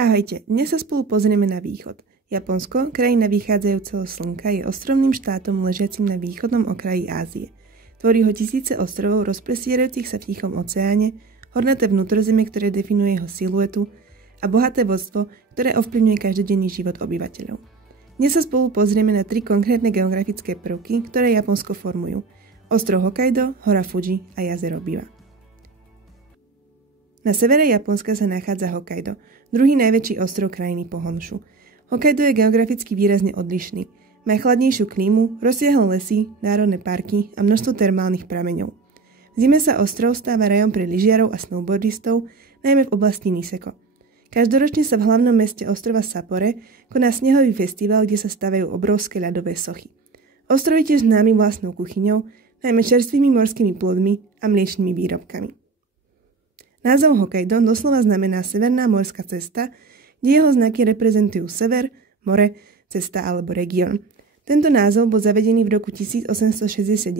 Ahojte, dnes sa spolu pozrieme na východ. Japonsko, krajina vychádzajúceho slnka, je ostrovným štátom ležiacim na východnom okraji Ázie. Tvorí ho tisíce ostrovov rozprestierajúcich sa v Tichom oceáne, hornaté vnútrozemie, ktoré definuje jeho siluetu a bohaté vodstvo, ktoré ovplyvňuje každodenný život obyvateľov. Dnes sa spolu pozrieme na 3 konkrétne geografické prvky, ktoré Japonsko formujú. Ostrov Hokkaido, hora Fuji a jazero Biwa. Na severe Japonska sa nachádza Hokkaido, druhý najväčší ostrov krajiny po Honshu. Hokkaido je geograficky výrazne odlišný. Má chladnejšiu klímu, rozsiahle lesy, národné parky a množstvo termálnych prameňov. V zime sa ostrov stáva rajom pre lyžiarov a snowboardistov, najmä v oblasti Niseko. Každoročne sa v hlavnom meste ostrova Sappore koná snehový festival, kde sa stavajú obrovské ľadové sochy. Ostrov je tiež známy vlastnou kuchyňou, najmä čerstvými morskými plodmi a mliečnymi výrobkami. Názov Hokkaido doslova znamená Severná morská cesta, kde jeho znaky reprezentujú sever, more, cesta alebo región. Tento názov bol zavedený v roku 1869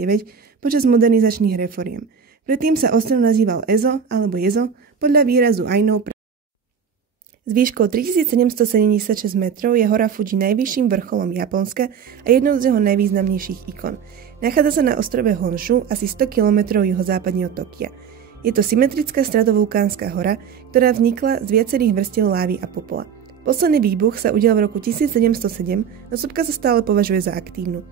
počas modernizačných reforiem. Predtým sa ostrov nazýval Ezo alebo Jezo podľa výrazu Ainov. S výškou 3776 metrov je hora Fuji najvyšším vrcholom Japonska a jednou z jeho najvýznamnejších ikon. Nachádza sa na ostrove Honshu asi 100 km juhozápadne od Tokia. Je to symetrická stratovulkánska hora, ktorá vznikla z viacerých vrstiev lávy a popola. Posledný výbuch sa udial v roku 1707, no sopka sa stále považuje za aktívnu.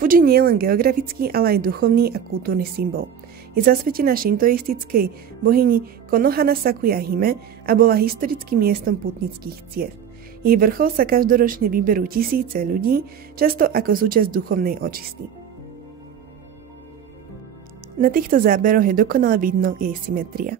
Fuji nie je len geografický, ale aj duchovný a kultúrny symbol. Je zasvetená šintoistickej bohyni Konohana Sakuya Hime a bola historickým miestom pútnických ciest. Jej vrchol sa každoročne vyberú tisíce ľudí, často ako súčasť duchovnej očisty. Na týchto záberoch je dokonale vidno jej symetria.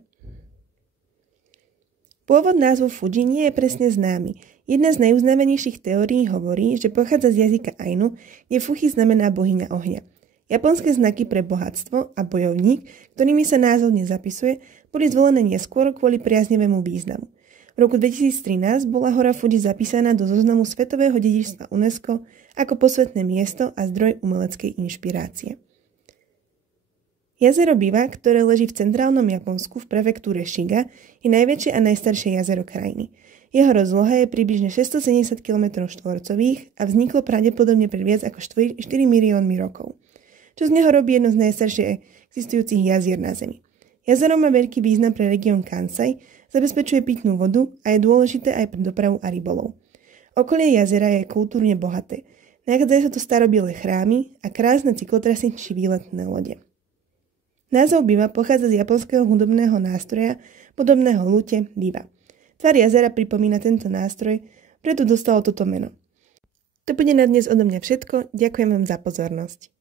Pôvod názvu Fuji nie je presne známy. Jedna z najuznávanejších teórií hovorí, že pochádza z jazyka Ainu, kde Fuji znamená bohyňa ohňa. Japonské znaky pre bohatstvo a bojovník, ktorými sa názov nezapisuje, boli zvolené neskôr kvôli priaznivému významu. V roku 2013 bola hora Fuji zapísaná do zoznamu Svetového dedičstva UNESCO ako posvätné miesto a zdroj umeleckej inšpirácie. Jazero Biwa, ktoré leží v centrálnom Japonsku v prefektúre Shiga, je najväčšie a najstaršie jazero krajiny. Jeho rozloha je približne 670 km štvorcových a vzniklo pravdepodobne pred viac ako 4 miliónmi rokov, čo z neho robí jedno z najstarších existujúcich jazier na Zemi. Jazero má veľký význam pre región Kansai, zabezpečuje pitnú vodu a je dôležité aj pre dopravu a rybolov. Okolie jazera je kultúrne bohaté. Nachádzajú sa tu starobilé chrámy a krásne cyklotrasy či výletné lode. Názov Biwa pochádza z japonského hudobného nástroja podobného lute biwa. Tvar jazera pripomína tento nástroj, preto dostalo toto meno. To bude na dnes odo mňa všetko, ďakujem vám za pozornosť.